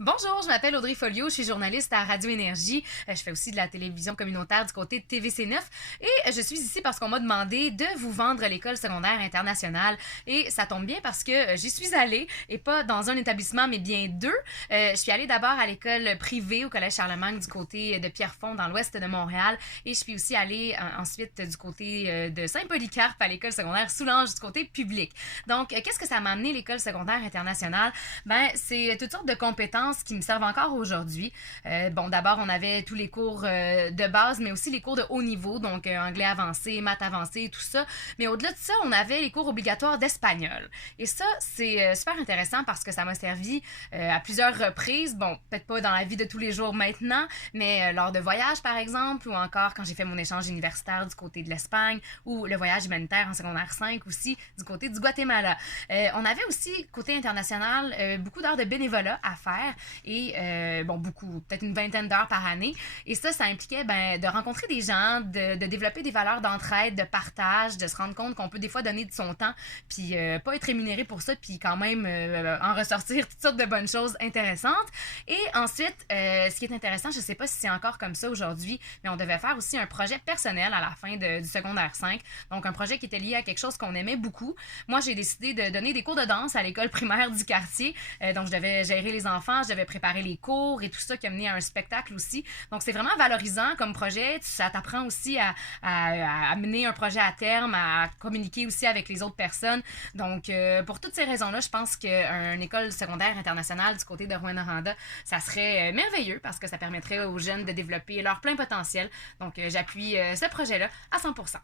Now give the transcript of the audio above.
Bonjour, je m'appelle Audrey Folliot, je suis journaliste à Radio Énergie. Je fais aussi de la télévision communautaire du côté de TVC9 et je suis ici parce qu'on m'a demandé de vous vendre l'école secondaire internationale et ça tombe bien parce que j'y suis allée et pas dans un établissement mais bien deux. Je suis allée d'abord à l'école privée au Collège Charlemagne du côté de Pierrefonds dans l'ouest de Montréal et je suis aussi allée ensuite du côté de Saint-Polycarpe à l'école secondaire Soulanges du côté public. Donc, qu'est-ce que ça m'a amené l'école secondaire internationale? Ben, c'est toutes sortes de compétences qui me servent encore aujourd'hui. Bon, d'abord, on avait tous les cours de base, mais aussi les cours de haut niveau, donc anglais avancé, maths avancé, tout ça. Mais au-delà de ça, on avait les cours obligatoires d'espagnol. Et ça, c'est super intéressant parce que ça m'a servi à plusieurs reprises. Bon, peut-être pas dans la vie de tous les jours maintenant, mais lors de voyages, par exemple, ou encore quand j'ai fait mon échange universitaire du côté de l'Espagne, ou le voyage humanitaire en secondaire 5 aussi, du côté du Guatemala. On avait aussi, côté international, beaucoup d'heures de bénévolat à faire et bon, beaucoup, peut-être une vingtaine d'heures par année. Et ça impliquait de rencontrer des gens, de développer des valeurs d'entraide, de partage, de se rendre compte qu'on peut des fois donner de son temps, puis pas être rémunéré pour ça, puis quand même en ressortir toutes sortes de bonnes choses intéressantes. Et ensuite, ce qui est intéressant, je sais pas si c'est encore comme ça aujourd'hui, mais on devait faire aussi un projet personnel à la fin du secondaire 5. Donc, un projet qui était lié à quelque chose qu'on aimait beaucoup. Moi, j'ai décidé de donner des cours de danse à l'école primaire du quartier. Donc, je devais gérer les enfants, je devais préparer les cours et tout ça qui a mené à un spectacle aussi. Donc, c'est vraiment valorisant comme projet. Ça t'apprend aussi à mener un projet à terme, à communiquer aussi avec les autres personnes. Donc, pour toutes ces raisons-là, je pense qu'une école secondaire internationale du côté de Rouyn-Noranda, ça serait merveilleux parce que ça permettrait aux jeunes de développer leur plein potentiel. Donc, j'appuie ce projet-là à 100%.